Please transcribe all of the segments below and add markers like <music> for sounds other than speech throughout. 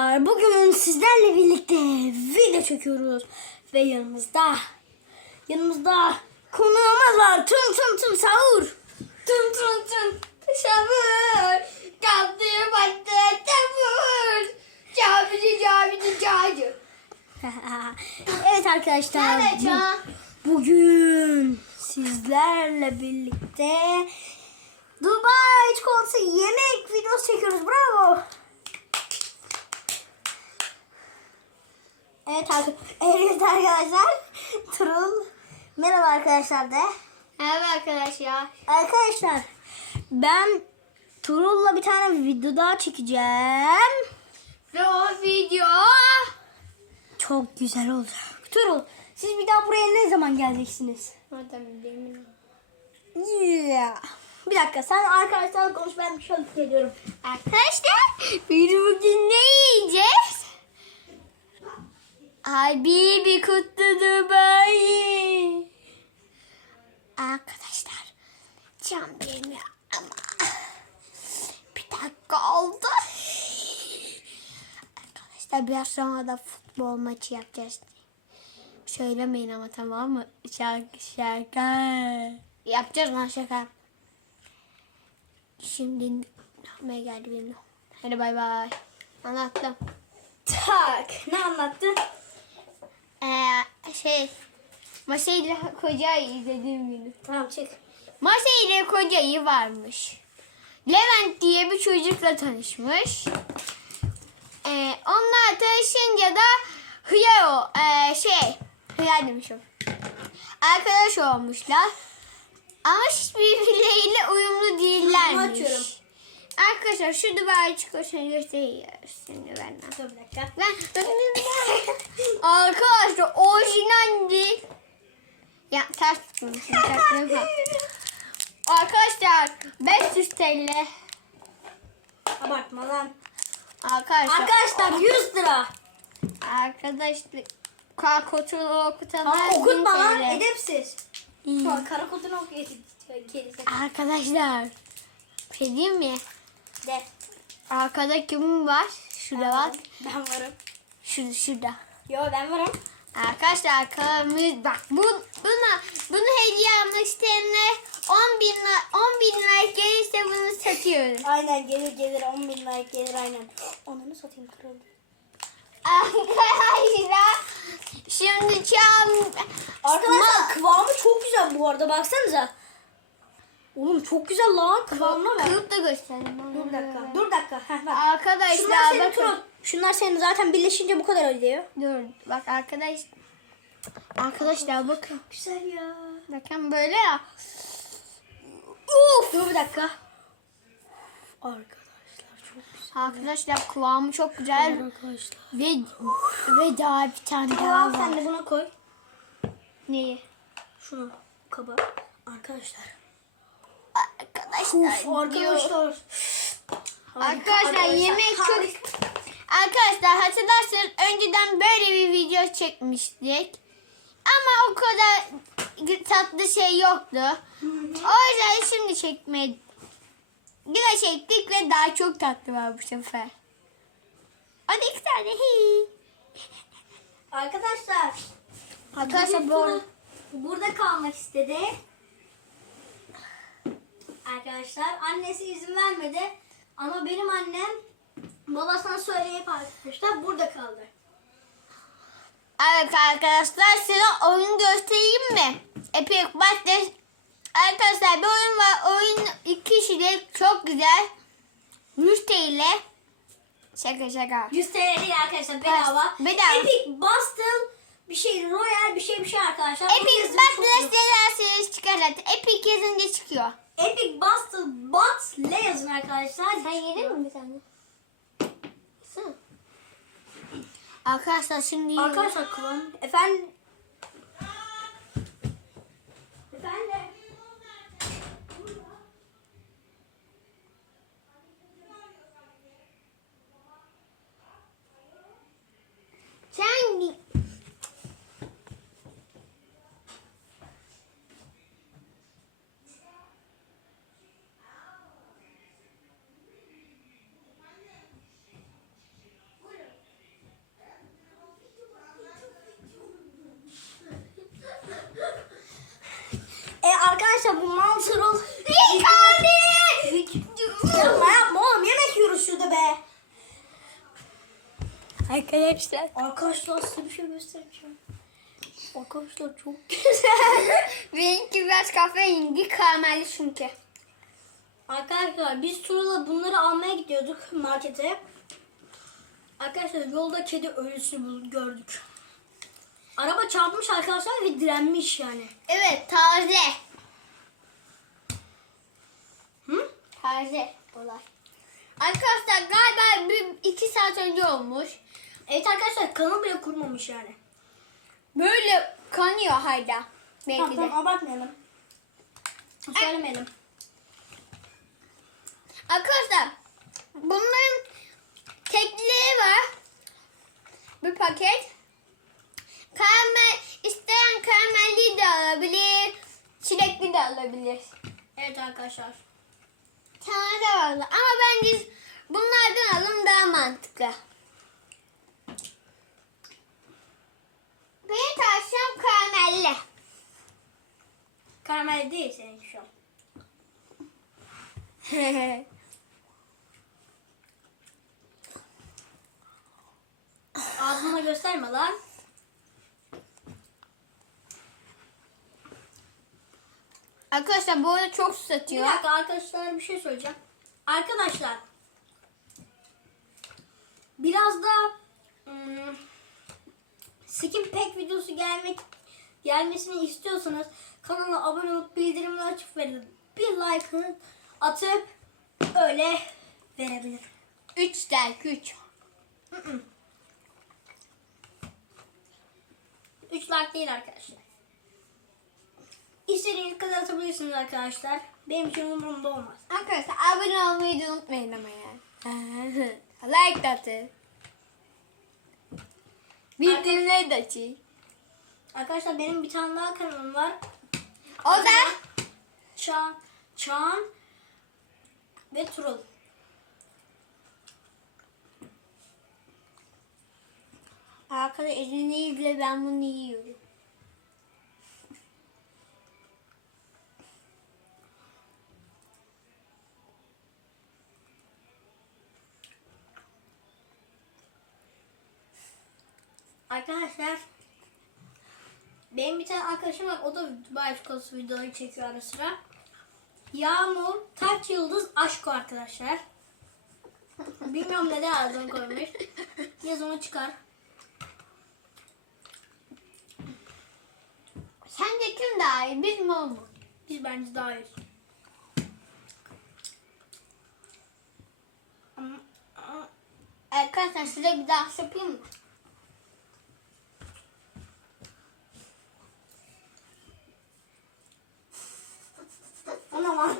Bugün sizlerle birlikte video çekiyoruz ve yanımızda yanımızda konuğumuz var. Tüm tüm tüm sahur. Tüm tüm tüm şamur. Kaldığı battı tavur. Cabici cabici cabici. <laughs> evet arkadaşlar. Bu- bugün sizlerle birlikte Dubai çikolatası yemek videosu çekiyoruz. Bravo. Evet arkadaşlar. Evet arkadaşlar. Turul. Merhaba arkadaşlar de. Evet arkadaşlar. Arkadaşlar ben Turul'la bir tane video daha çekeceğim. Ve o video Çok güzel olacak. Turul siz bir daha buraya ne zaman geleceksiniz? Madem demin. Yeah. Bir dakika sen arkadaşlarla konuş ben bir şey geliyorum. Arkadaşlar biz bugün ne yiyeceğiz? Habibi kutlu Dubai. Arkadaşlar cam yemiyor ama bir dakika oldu. Arkadaşlar biraz sonra da futbol maçı yapacağız. Söylemeyin ama tamam mı? Şarkı şarkı. Yapacağız lan şaka. Şimdi ne geldi benim. Hadi bay bay. Anlattım. Tak ne anlattın? Ee, şey Masay ile Koca'yı izlediğim günü. Tamam çık. Masay ile Koca'yı varmış. Levent diye bir çocukla tanışmış. Ee, onlar tanışınca da hıyar ee, şey, hıyar demişim. Arkadaş olmuşlar. Ama hiçbirbirleriyle uyumlu değillermiş. açıyorum. Arkadaşlar şu Dubai çikolatasını gösteriyoruz şimdi benden. Dur bir dakika. Ben Arkadaşlar orijinal değil. Ya ters tutmuşum. Arkadaşlar 500 TL. Abartma lan. Arkadaşlar. Arkadaşlar 100 lira. Arkadaşlar. Kalkotulu okutanlar okutma 1000 lan edepsiz. Bak kara kodunu okuyor. Gerizekalı. Arkadaşlar. Bir şey diyeyim mi? De. Arkada kim var? Şurada bak. Ben varım. Şurada şurada. Yo ben varım. Arkadaşlar arkamız bak bu buna bunu hediye almak isteyenler 10 bin li- 10 bin like gelirse bunu satıyoruz. Aynen gelir gelir 10 bin like gelir aynen. Onları satayım kırıldı. Arkadaşlar şimdi çam Arkadaşlar kıvamı çok güzel bu arada baksanıza. Oğlum çok güzel lan kıvamına bak. kırıp da gösterelim. Dur bir dakika. Dur bir dakika. Heh, bak. Şunlar Arkadaşlar senin bakın. Turul. Şunlar senin zaten birleşince bu kadar ödüyor. Dur bak arkadaş. Arkadaşlar bakın. Güzel ya. Bakın böyle ya. Uf. Dur bir dakika. Arkadaşlar çok güzel. Arkadaşlar kıvamı çok güzel Arkadaşlar. ve ve daha bir tane daha Tamam var. sen de buna koy. Neyi? Şunu kaba. Arkadaşlar. Arkadaşlar. Uf, arkadaşlar. Arkadaşlar yemek çok... Arkadaşlar hatırlarsanız önceden böyle bir video çekmiştik. Ama o kadar tatlı şey yoktu. O yüzden şimdi çekmeye yine çektik ve daha çok tatlı var bu sefer. Hadi iki tane. Hi. Arkadaşlar. Arkadaşlar bu burada kalmak istedi. Arkadaşlar annesi izin vermedi. Ama benim annem babasına söyleyip arkadaşlar burada kaldı. Evet arkadaşlar size oyun göstereyim mi? Epic Battle Arkadaşlar bir oyun var. Oyun iki kişilik çok güzel. 100 TL. Şaka şaka. 100 TL değil arkadaşlar bedava. Bedava. Epic Bastel bir şey Royal bir şey bir şey arkadaşlar. Epic Battle isterseniz çıkar zaten. Epic yazınca çıkıyor. Epic Bastel Bot ne yazın arkadaşlar. Sen yedin mi bir tane? Arkadaşlar şimdi Arkadaşlar kıvam. Efendim. Efendim. Arkadaşlar. Arkadaşlar size bir şey göstereceğim. Arkadaşlar çok güzel. <laughs> <laughs> Benimki biraz kahverengi karamelli çünkü. Arkadaşlar biz Tuğrul'la bunları almaya gidiyorduk markete. Arkadaşlar yolda kedi ölüsü gördük. Araba çarpmış arkadaşlar ve direnmiş yani. Evet taze. Hı? Taze olay. Arkadaşlar galiba bir iki saat önce olmuş. Evet arkadaşlar kanı bile kurmamış yani. Böyle kanıyor hala. Tamam, Belki de. tamam abartmayalım. Söylemeyelim. Arkadaşlar bunların tekleri var. Bir paket. Karamel, isteyen karamelli de alabilir. Çilekli de alabilir. Evet arkadaşlar. Tane de var. Ama bence bunlardan alın daha mantıklı. Benim tavsiyem karamelli. Karamel değil seninki şu an. <laughs> Ağzına gösterme lan. Arkadaşlar bu arada çok Bir susatıyor. dakika arkadaşlar bir şey söyleyeceğim. Arkadaşlar biraz da ım, skin pack videosu gelmek gelmesini istiyorsanız kanala abone olup bildirimleri açıp verin. Bir like atıp öyle verebilir. 3 der 3. 3 like değil arkadaşlar. İstediğiniz kadar atabilirsiniz arkadaşlar. Benim için umurumda olmaz. Arkadaşlar abone olmayı da unutmayın ama yani. <laughs> like atın. Bildirimleri de açın. Arkadaşlar benim bir tane daha kanalım var. O da Çağan, Çağan ve Turul. Arkada izninizle ben bunu yiyorum. Arkadaşlar benim bir tane arkadaşım var. O da Dubai çikolatası videoları çekiyor ara sıra. Yağmur Taç Yıldız Aşko arkadaşlar. Bilmiyorum neden adını koymuş. Yaz onu çıkar. Sence kim daha iyi? Biz mi o mu? Biz bence daha ama Arkadaşlar size bir daha yapayım mı? ona var.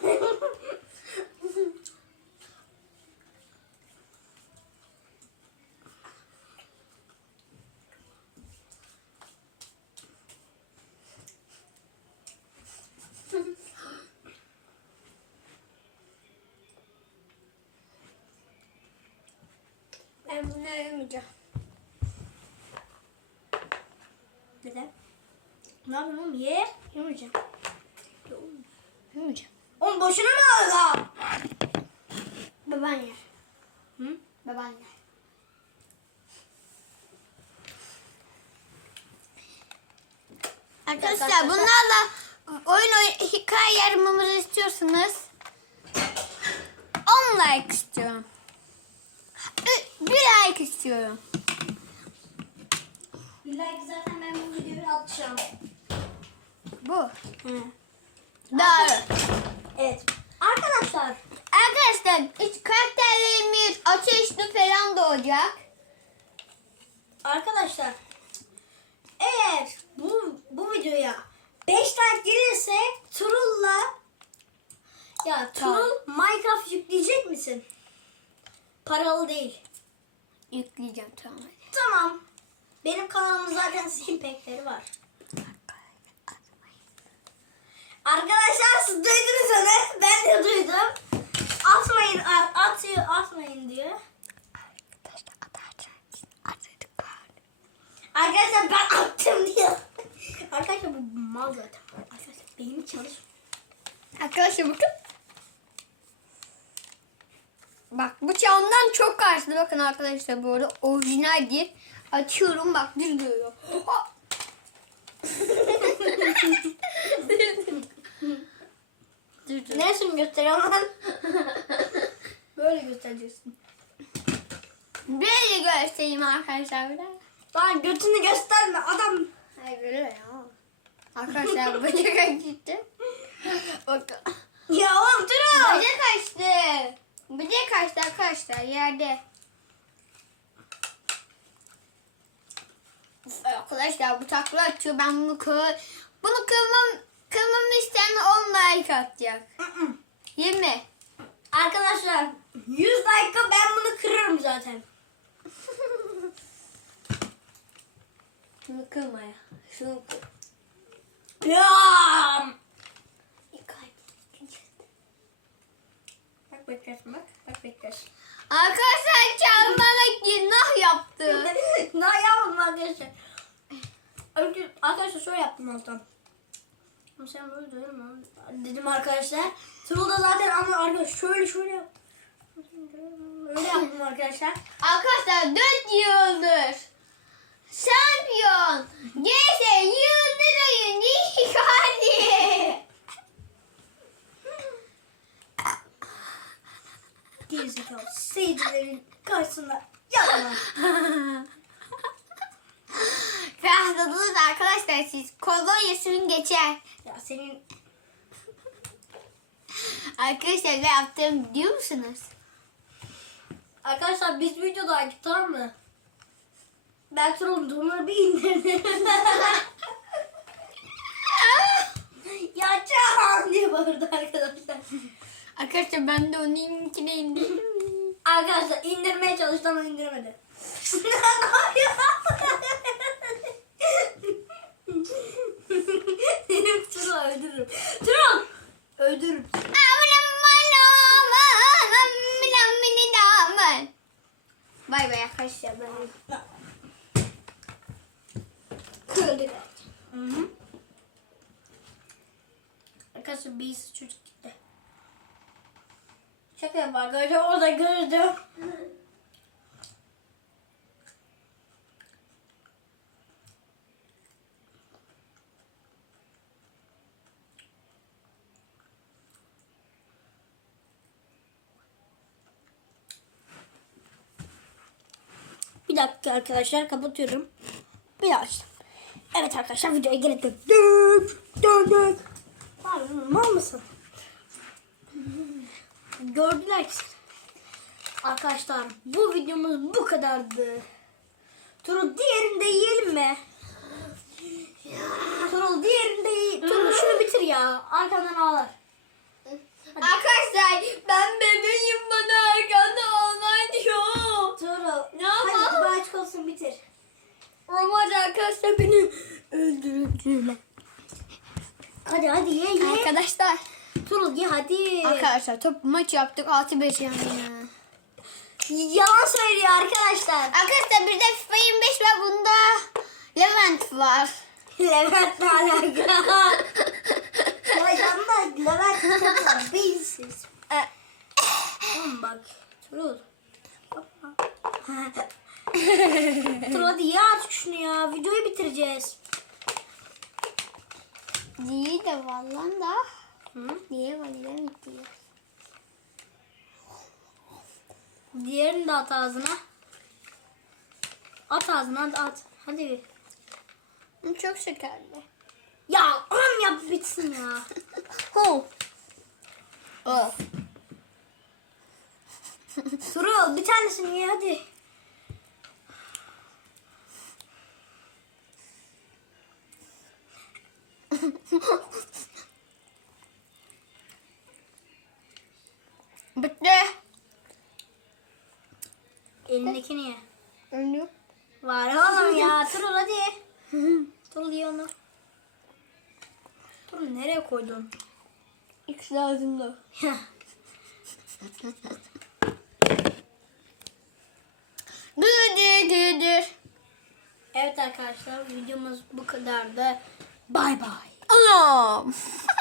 Ben bunu yemeyeceğim. Neden? Ne yapayım oğlum? Ye. Yemeyeceğim. Yemeyeceğim. Oğlum boşuna mı aldın? Baban yer. Hı? Baban yer. Arkadaşlar bunlarla oyun hikaye yaramamızı istiyorsanız 10 like istiyorum. Bir like istiyorum. Bir like zaten ben bu videoyu atacağım. Bu. Hı. Doğru. Evet. Arkadaşlar Arkadaşlar üç karakterlerimiz ateşli falan da olacak. Arkadaşlar eğer bu bu videoya 5 like gelirse Turul'la ya Turul Minecraft yükleyecek misin? Paralı değil. Yükleyeceğim tamam. Tamam. Benim kanalımda zaten skin pack'leri var. Arkadaşlar siz duydunuz onu. Ben de duydum. Atmayın, at, atıyor, atmayın diyor. Arkadaşlar ben attım diyor. Arkadaşlar bu mal zaten. Arkadaşlar beyni çalış. Arkadaşlar bakın. Bak karşılı. Bakın arkadaşlar bu arada orijinaldir. Açıyorum bak düz duruyor. dur dur. Neresini gösteriyorum lan? Böyle göstereceksin. Böyle göstereyim arkadaşlar. bir de. Lan götünü gösterme adam. Hayır böyle ya. Arkadaşlar bacak gitti. Bakın. Ya oğlum durun. Bacak kaçtı. Bacak kaçtı arkadaşlar yerde. Uf, arkadaşlar bu takla atıyor. Ben bunu kır... Bunu kırmam, kırmamı isteyen 10 like atacak. 20. Arkadaşlar 100 dakika ben bunu kırarım zaten. Şunu kırma ya. Şunu kır. Ya. Bak beklersin bak. Bak beklersin. Arkadaşlar çalmana günah yaptı. <laughs> Daha yapmadım arkadaşlar. Önce arkadaşlar şöyle yaptım alttan. Ama sen böyle değil mi? Dedim arkadaşlar. Sonra da zaten ama arkadaşlar şöyle şöyle yap. Öyle yaptım arkadaşlar. Arkadaşlar 4 yıldır şampiyon GS yıldır oyuncu Icardi. Gerizekalı seyircilerin karşısında yapma. <laughs> Ferahladınız arkadaşlar siz. Kolonya sürün geçer. Ya senin Arkadaşlar ne yaptığımı biliyor musunuz? Arkadaşlar biz videodaydık tamam mı? Ben Troll'un durumunu bir indirdim. <laughs> ya çağır diye bağırdı arkadaşlar. Arkadaşlar ben de onun linkine indirdim. <laughs> Arkadaşlar indirmeye çalıştı ama indiremedi. Benim Troll öldürürüm. Troll! Öldürürüm. Bay bay arkadaşlar. Ben... Kırıldı. Hı hı. Arkadaşlar birisi çocuk Şaka yapma arkadaşlar orada gördüm. Bir dakika arkadaşlar kapatıyorum. Bir daha açtım. Evet arkadaşlar videoya geri döndük. Döndük. Abi mal mısın? Gördüler ki. Arkadaşlar bu videomuz bu kadardı. Turu diğerini de yiyelim mi? Turu diğerini de yiyelim. Turu şunu bitir ya. Arkandan ağlar. Arkadaşlar ben bebeğim bana arkanda olman diyor. Turu. Ne Hadi yapalım? Dubai çikolatasını bitir. Olmaz arkadaşlar beni öldürürler. Hadi hadi ye ye. Arkadaşlar. Turul ye hadi. Arkadaşlar top maç yaptık 6-5 yani. Yalan söylüyor arkadaşlar. Arkadaşlar bir de FIFA 25 var bunda Levent var. Levent'le alakalı. ya yanında Levent çok var. Beyinsiz. Oğlum bak. Turul. Turul hadi ye artık şunu ya. Videoyu bitireceğiz. Diye de var lan da. Hı? Diye var Levent diye. Diğerini de at ağzına. At ağzına hadi at. Hadi. Hı, Çok şekerli. Ya am yap bitsin ya. <laughs> Ho. Oh. Turul bir tanesini ye hadi. <laughs> Bitti. Elindekini ye. Önlü. Var oğlum ya. Turul hadi. <laughs> Turul ye onu. Turul nereye koydun? Dur dur dur dur. evet arkadaşlar videomuz bu kadardı. Bay bay. Anam. <laughs>